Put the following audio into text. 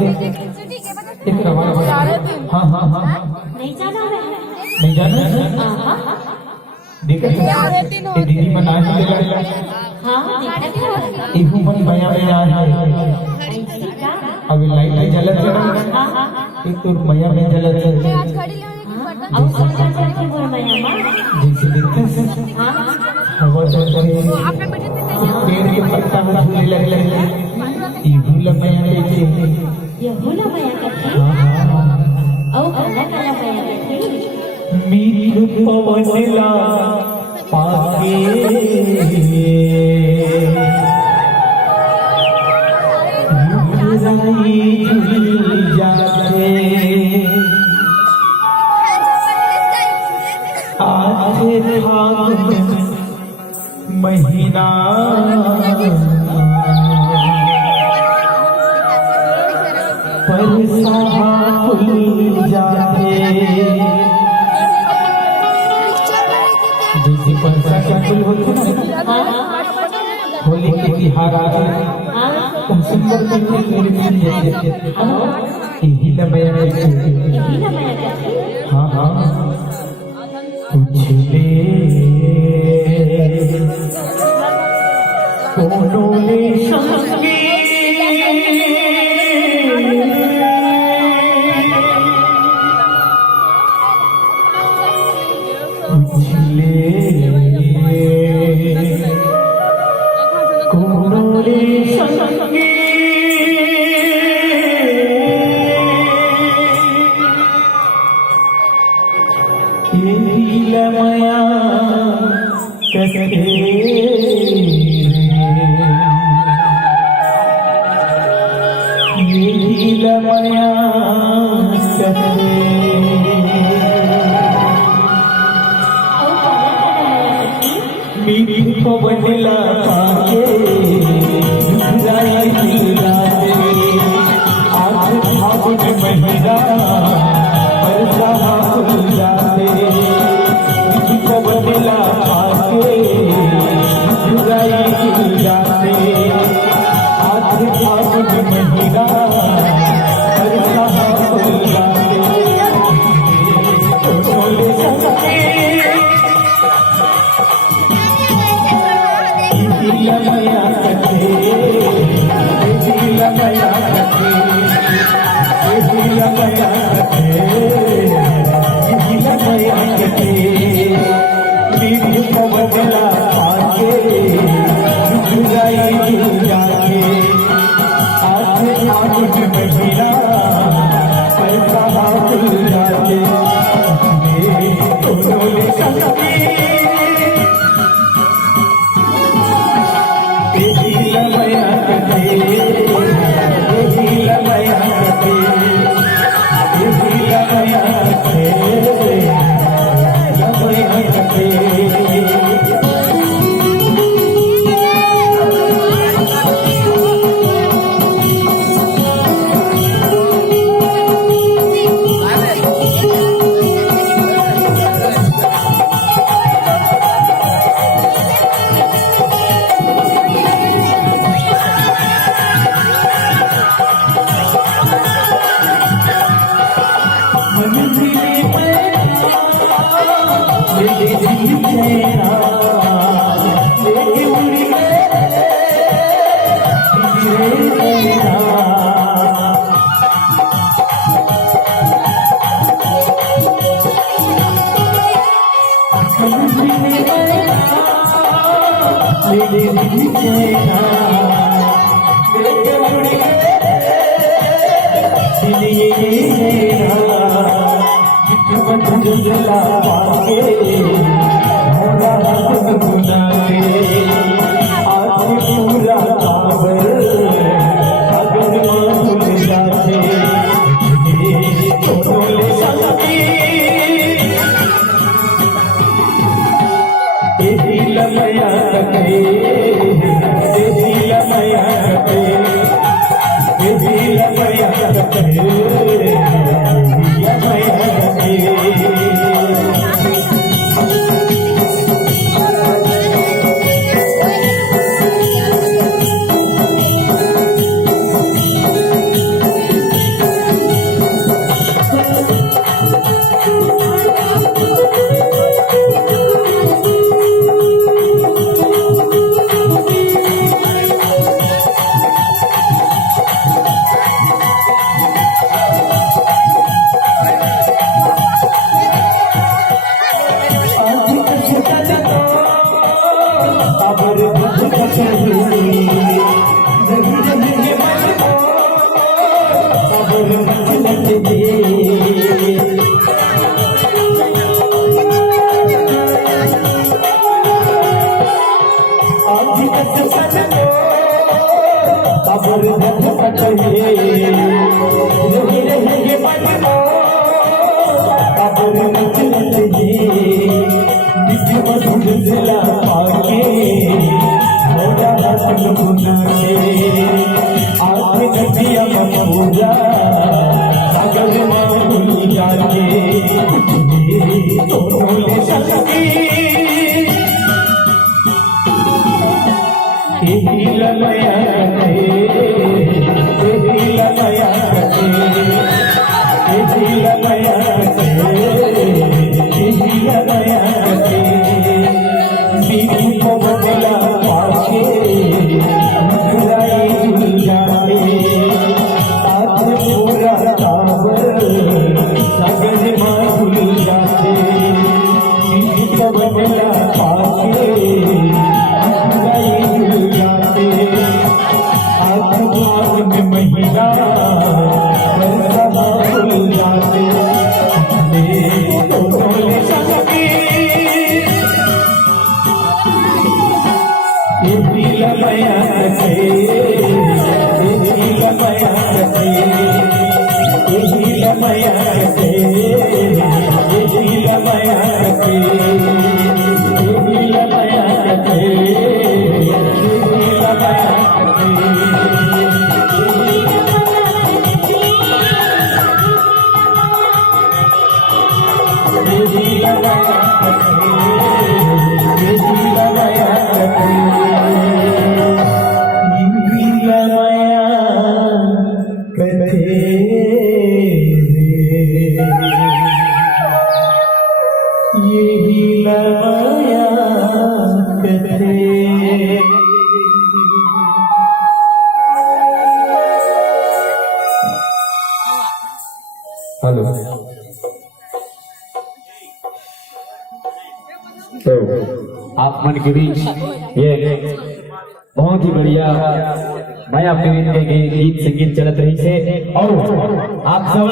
एक हाँ हाँ हाँ नहीं जाना है नहीं जाना देख दीदी बना हाँ इहू मन बया बया है अभी लाइट में जलत है एक तो बया में जलत है अब सरकार के बोल रहे हैं जैसे देखते हैं हवा चलता है पेड़ के पत्ता में झूले लग लगे इहू लमया लेके ये होला माया करती औ काला काला माया करती मीर पवनला पाके मुखराई झूल जाते आते फागुन महीना परसा फूल जाते जैसे परसा क्या फूल होते ना होली के तिहार आते तो सुंदर करके मेरे मिल जाते यही लमया करते यही ना माया करती हाँ हाँ कुछ ले कोनो ले संगी पवनला पाके मुखराई झूलाते आज फागुन महीना परसा फूल जाते पवनला पाके मुखराई झूलाते आज फागुन महीना परसा फूल जाते बोले सके लमया करते लमया करते लमया करते लमया करते मीर पवनला पाके झुराई झूल जाके आज फागुन महीना पैसा फूल जाके दोनों ले सकते लमया करते लमया करते लमया करते लमया करते अबर झटपट ये नहीं रहेंगे मजनू अबर नचलत ये नित्य मधुर जिला पाके मोरा रतन गुना के आँख नदिया मधुरा सागर माधुरी जाके तोले शक्ति ललया हेलो तो आप मन के बीच ये बहुत ही बढ़िया माया प्रीत के गीत संगीत चलत रही से और आप सब